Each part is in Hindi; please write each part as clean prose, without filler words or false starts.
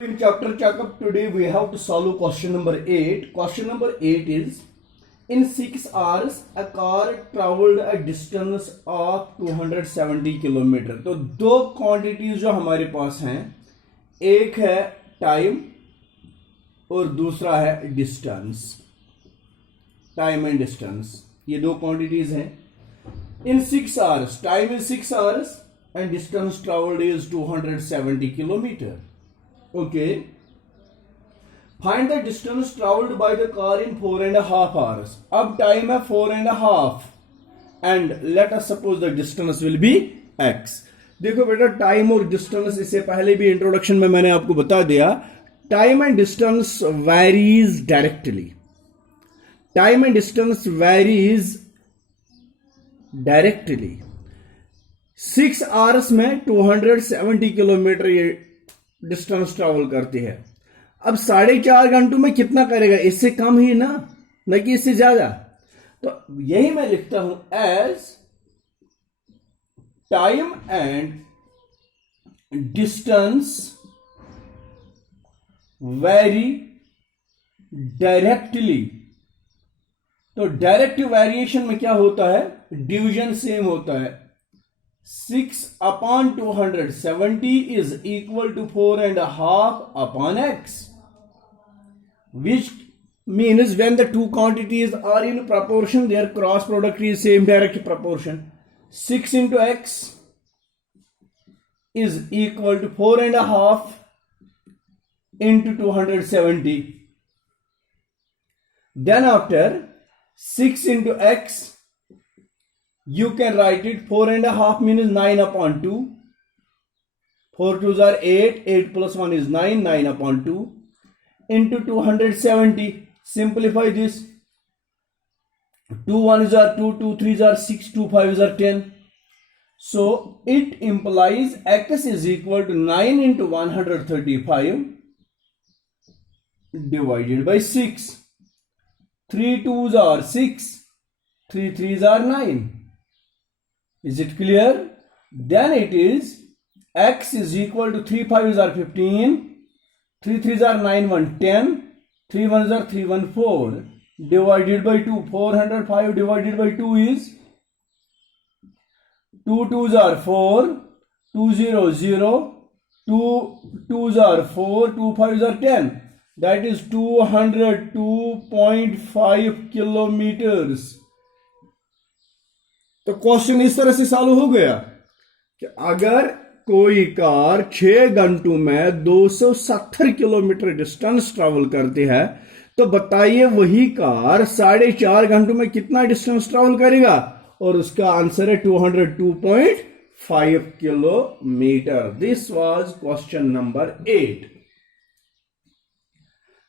In chapter checkup today we have to solve question number 8. Question number 8 is in 6 hours a car traveled a distance of 270 kilometre. तो दो क्वांटिटीज जो हमारे पास हैं, एक है टाइम और दूसरा है डिस्टेंस। टाइम एंड डिस्टेंस, ये दो क्वांटिटीज हैं। इन 6 hours, time is 6 hours and distance traveled is 270 kilometer. Okay. Find the distance traveled by the car in 4.5 hours. अब टाइम है 4.5 and let us suppose the distance will be x. देखो बेटा, टाइम और डिस्टेंस इससे पहले भी इंट्रोडक्शन में मैंने आपको बता दिया, time and distance varies directly. Time and distance varies directly. 6 hours में 270 किलोमीटर ये डिस्टेंस ट्रेवल करती है। अब 4.5 घंटों में कितना करेगा? इससे कम ही ना, न कि इससे ज्यादा। तो यही मैं लिखता हूं as time and distance vary directly. तो डायरेक्ट वेरिएशन में क्या होता है? डिवीजन सेम होता है। 6 upon 270 is equal to 4.5 upon x, which means when the two quantities are in proportion, their cross product is same direct proportion. 6 into x is equal to 4.5 into 270. Then after 6 into x, you can write it 4.5 means 9 upon 2. 4 2s are 8, 8 plus 1 is 9, 9 upon 2 into 270. Simplify this. 2 1s are 2, 2 3s are 6, 2 5s are 10. So it implies x is equal to 9 into 135 divided by 6. 3 2s are 6, 3 3s are 9. Is it clear? Then it is x is equal to 3 5s are 15, 3 3s are 9 1 10, 3 1s are 3 1 4 divided by 2. 405 divided by 2 is 2 2s are 4, 2 0 0, 2 2s are 4, 2 5s are 10. That is 202.5 kilometers. तो क्वेश्चन इस तरह से सॉल्व हो गया कि अगर कोई कार 6 घंटों में 270 किलोमीटर डिस्टेंस ट्रेवल करती है, तो बताइए वही कार 4.5 घंटों में कितना डिस्टेंस ट्रेवल करेगा? और उसका आंसर है 202.5 kilometre. This was question number 8।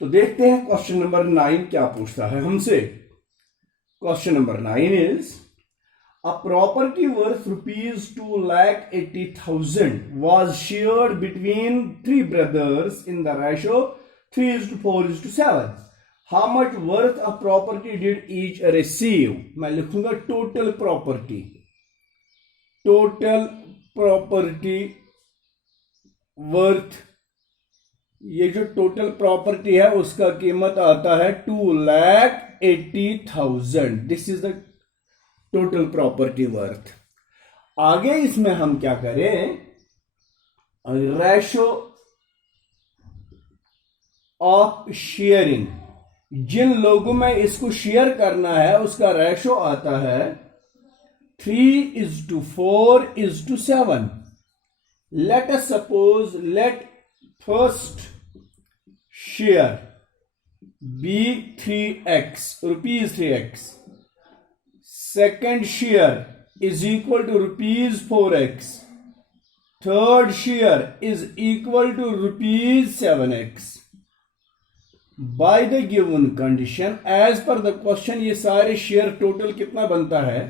तो देखते हैं क्वेश्चन नंबर 9 क्या पूछता है हमसे। Question number 9 is a property worth rupees 2,80,000 was shared between 3 brothers in the ratio 3:4:7. How much worth of property did each receive? मैं लिखूंगा total property worth। ये जो टोटल प्रॉपर्टी है उसका कीमत आता है 2,80,000। This is the total property worth. आगे इसमें हम क्या करें? Ratio of sharing. जिन लोगों में इसको शेयर करना है उसका रेशो आता है 3:4:7। Let us suppose let first share be 3x, rupees 3x। Second share is equal to rupees 4x. Third share is equal to rupees 7x. By the given condition, as per the question, ये सारे शेयर टोटल कितना बनता है?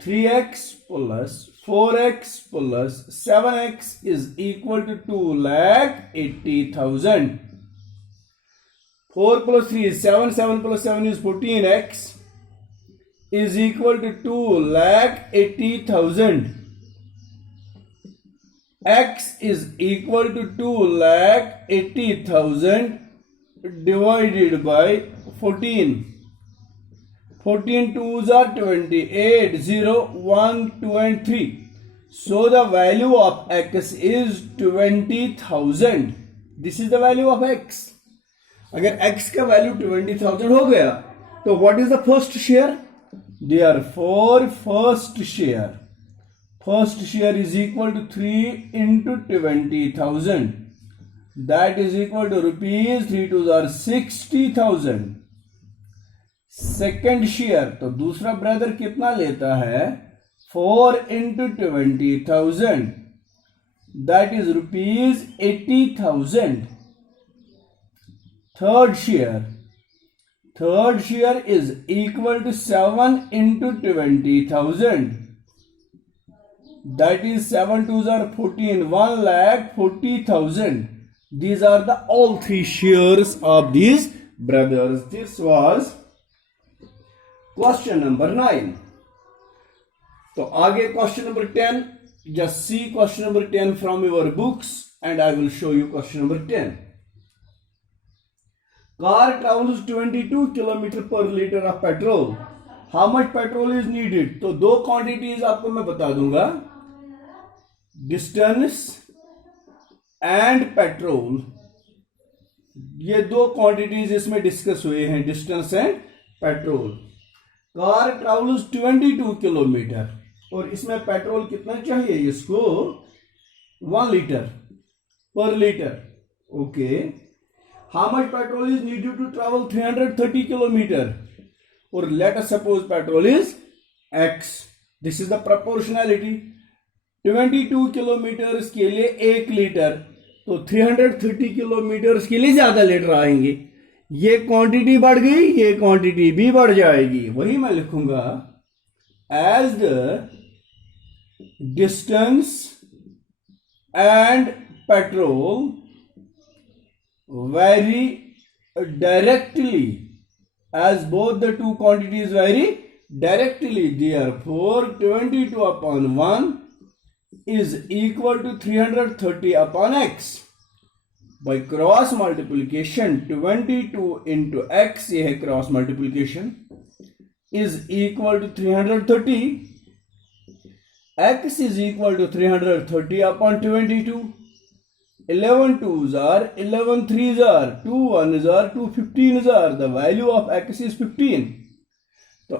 3x plus 4x plus 7x is equal to 2,80,000. 4 plus 3 is 7, 7 plus 7 is 14x. is equal to 2,80,000. x is equal to 2,80,000 divided by 14. 14 twos are 28, 0, 1, 2 and 3. So the value of x is 20,000. This is the value of x. अगर x का वैल्यू 20,000 हो गया तो what is the first share? Therefore first share is equal to 3 into 20,000. That is equal to rupees 3 twos are 60,000. Second share तो दूसरा ब्रदर कितना लेता है 4 into 20,000. That is rupees 80,000. Third share is equal to 7 into 20,000. That is 7 twos are 14, 1,40,000. These are the all three shares of these brothers. This was question number 9. तो आगे question number 10. Just see question number 10 from your books and I will show you question number 10. Car travels 22 km per liter of petrol. How much petrol is needed? तो दो क्वांटिटीज आपको मैं बता दूंगा, डिस्टेंस एंड पेट्रोल. ये दो क्वांटिटीज इसमें डिस्कस हुए हैं, distance and petrol. Car travels 22 kilometre और इसमें पेट्रोल कितना चाहिए इसको 1 लीटर पर litre. Okay, how much petrol is needed to travel 330 kilometre और let us suppose petrol is x. This is the proportionality. 22 kilometre के लिए 1 लीटर तो 330 किलोमीटर के लिए ज्यादा लीटर आएंगे. ये क्वांटिटी बढ़ गई, ये क्वांटिटी भी बढ़ जाएगी. वही मैं लिखूंगा as the distance and petrol vary directly, as both the two quantities vary directly, therefore 22 upon 1 is equal to 330 upon x. By cross multiplication 22 into x, ये है cross multiplication, is equal to 330. x is equal to 330 upon 22. 11 twos are 11 threes are 2 ones are 2 15s are. The value of x is 15. तो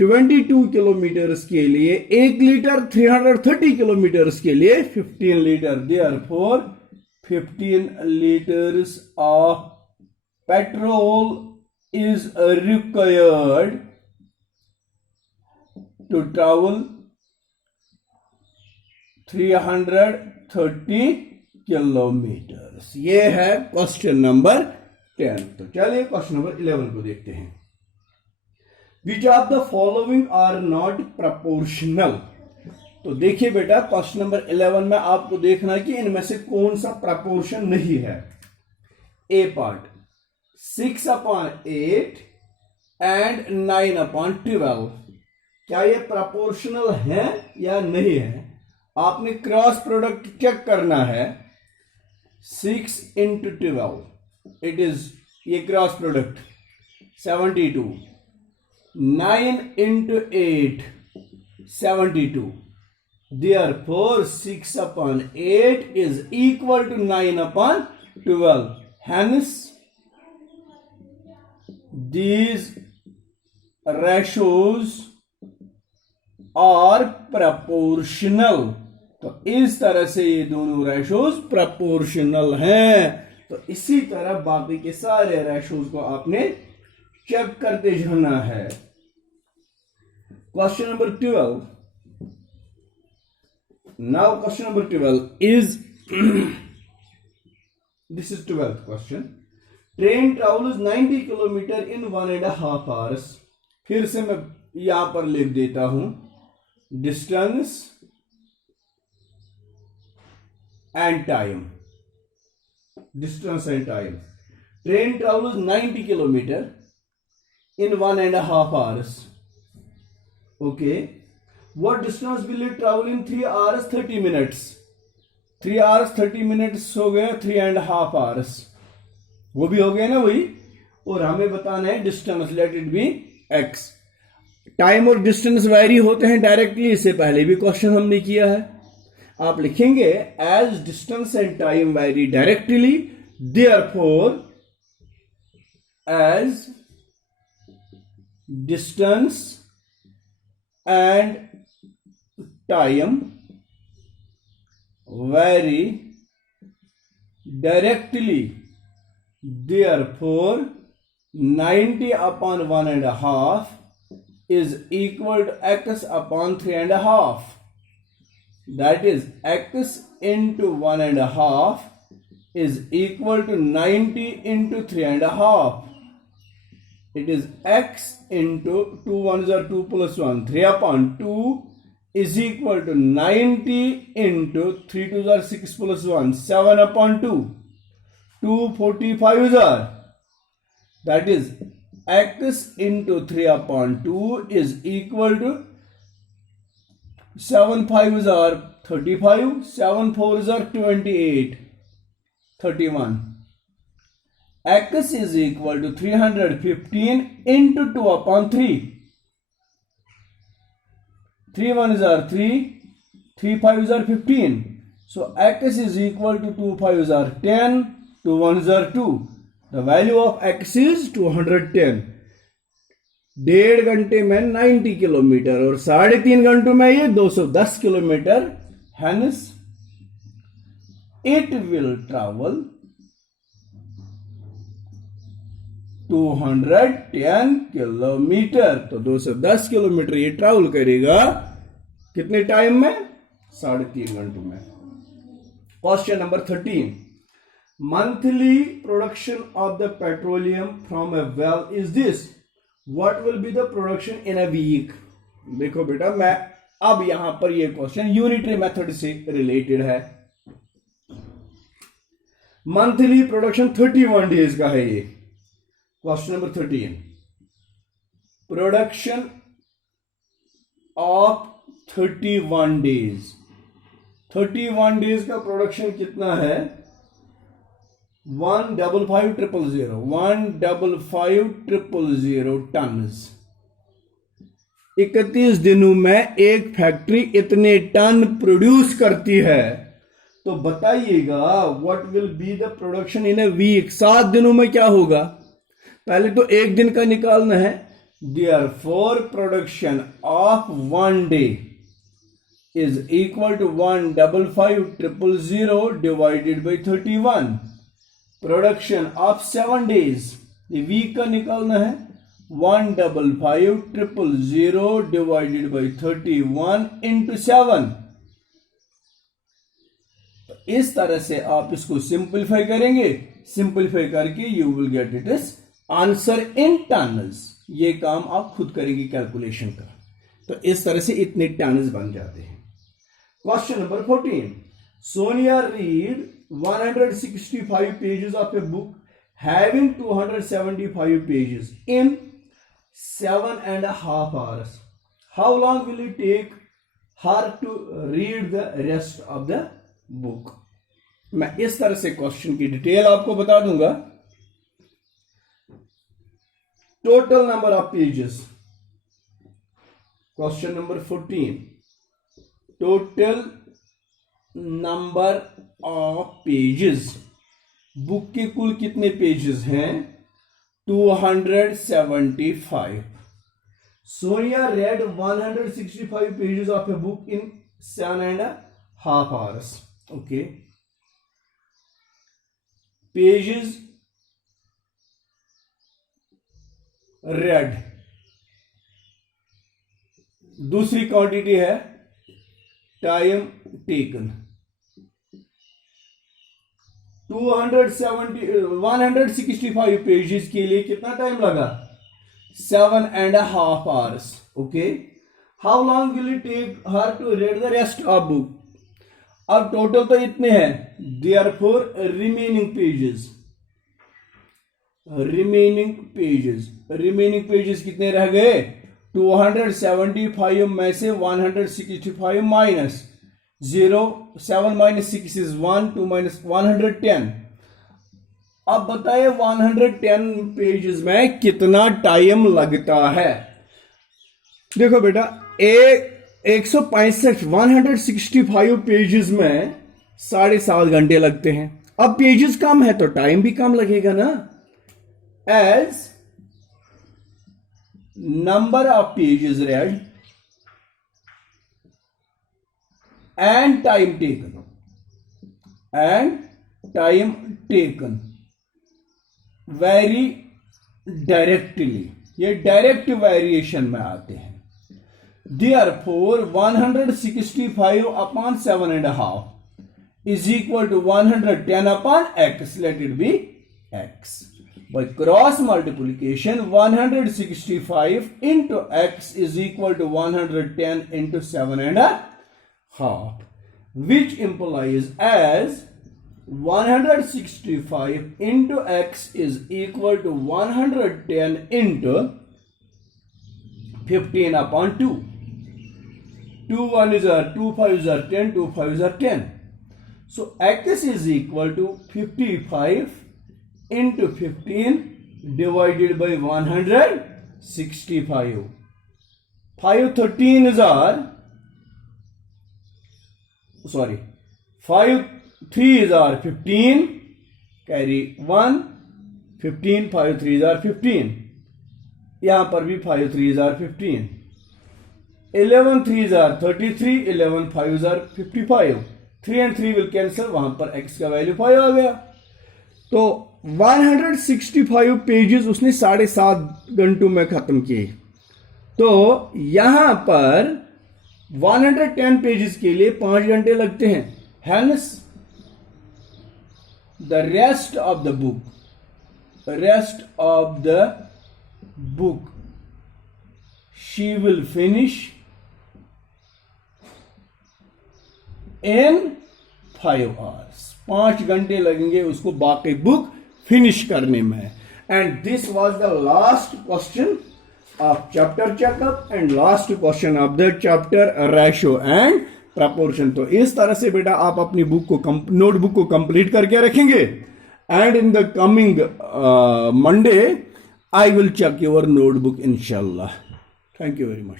22 किलोमीटर के लिए 1 लीटर, 330 किलोमीटर के लिए 15 litre. Therefore 15 liters of petrol is required to travel 330 kilometre. ये है क्वेश्चन नंबर 10. तो चलिए क्वेश्चन नंबर 11 को देखते हैं. Which of the following are not proportional. तो देखिए बेटा, क्वेश्चन नंबर 11 में आपको देखना है कि इनमें से कौन सा प्रपोर्शन नहीं है. ए पार्ट 6 upon 8 एंड 9 upon 12. क्या ये प्रपोर्शनल है या नहीं है? आपने क्रॉस प्रोडक्ट चेक करना है. 6 into 12 इट इज, ये cross product 72. 9 into 8 72. Therefore 6 upon 8 is equal to 9 upon 12. Hence these ratios are proportional. तो इस तरह से ये दोनों रेशोज प्रपोर्शनल हैं. तो इसी तरह बाकी के सारे रेशोज को आपने चेक करते जाना है. Question number 12. Now question number 12 is this is 12th question. Train travels 90 kilometer in 1.5 hours. फिर से मैं यहां पर लिख देता हूं distance and time. Distance and time. Train travels 90 kilometer in 1.5 hours. Okay. What distance will it travel in 3 hours 30 minutes? 3 hours 30 minutes हो गया 3.5 hours, वो भी हो गया ना वही। और हमें बताना है distance, let it be x। Time और डिस्टेंस वेरी होते हैं डायरेक्टली, इससे पहले भी क्वेश्चन हमने किया है। आप लिखेंगे as distance and time vary directly, therefore as distance and time vary directly, therefore 90 upon 1.5 is equal to x upon 3.5. That is x into 1.5 is equal to 90 into 3.5. It is x into 2 1s are 2 plus 1, 3 upon 2 is equal to 90 into 3 2s are 6 plus 1, 7 upon 2. 245s are, that is x into 3 upon 2 is equal to 7 5s are 35, 7 4s are 28, 31. X is equal to 315 into 2 upon 3. 3 1s are 3, 3 5s are 15. So x is equal to 2 5s are 10, 2 1s are 2. The value of x is 210. 1.5 घंटे में 90 किलोमीटर और 3.5 घंटों में ये 210 kilometre. Hence it will travel 210 kilometre. तो 210 किलोमीटर ये ट्रैवल करेगा कितने टाइम में? 3.5 घंटों में। Question number 13, monthly production of the petroleum from a well is this, what will be the production in a week? देखो बेटा, मैं अब यहां पर ये क्वेश्चन यूनिटरी मेथड से रिलेटेड है। मंथली प्रोडक्शन 31 डेज का है ये। Question number 13, production of 31 days. 31 days का प्रोडक्शन कितना है? 155,000 टन्स। 31 दिनों में एक फैक्ट्री इतने टन प्रोड्यूस करती है। तो बताइएगा what will be the production in a week. 7 दिनों में क्या होगा? पहले तो एक दिन का निकालना है। Therefore production of 1 day is equal to 155,000 divided by 31। Production of 7 days, ये वीक का निकालना है। 155,000 डिवाइडेड बाई 31 इंटू 7। इस तरह से आप इसको सिंपलीफाई करेंगे। सिंपलीफाई करके you will get it is answer in tons. ये काम आप खुद करेंगे कैलकुलेशन का। तो इस तरह से इतने टन्स बन जाते हैं। Question number 14, Sonia read 165 pages of a book having 275 pages in 7.5 hours. How long will it take her to read the rest of the book? मैं इस तरह से क्वेश्चन की डिटेल आपको बता दूंगा। Total number of pages, question number 14, total number of pages, book के कुल कितने पेजेस हैं? 275। Sonia read 165 pages of a book in 7.5 hours. Okay, pages read, दूसरी क्वांटिटी है टाइम टेकन। 165 पेजेस के लिए कितना टाइम लगा? 7.5 hours. Okay, how long will it take her to read the rest of book? अब टोटल तो इतने हैं, देयरफॉर रिमेनिंग पेजेस कितने रह गए? 275 में से 165 माइनस 0, 7 minus 6 is 1, 2 minus 110. अब बताइए 110 पेजेस में कितना टाइम लगता है। देखो बेटा, 165 165 पेजेस में 7.5 घंटे लगते हैं। अब पेजेस कम है तो टाइम भी कम लगेगा ना। As number of pages read and time taken vary directly, ये डायरेक्ट वेरिएशन में आते हैं। Therefore 165 upon 7.5 is equal to 110 upon x. Let it be x. By cross multiplication, 165 into x is equal to 110 into 7.5, which implies as 165 into x is equal to 110 into 15 upon 2. 2 1 is 2 5 is 10, 2 5 is 10. So x is equal to 55 into 15 divided by 165. 5 13 is 5 3 is 15, carry 1, 15, 5 3 is 15. यहां पर भी 5 3 is 15. 11 3 is 33, 11 5 is 55. 3 and 3 will cancel, वहां पर x का वैल्यू 5 आ गया। तो 165 पेजेस उसने 7.5 घंटों में खत्म किए। तो यहां पर 110 पेजेस के लिए 5 घंटे लगते हैं। Hence, the rest of the book she will finish in 5 hours. 5 घंटे लगेंगे उसको बाकी बुक फिनिश करने में। And this was the last question of chapter checkup and last question of the chapter ratio and proportion। तो इस तरह से बेटा आप अपनी बुक को नोटबुक को कंप्लीट करके रखेंगे। And in the coming Monday I will check your notebook इंशाल्लाह। Thank you very much.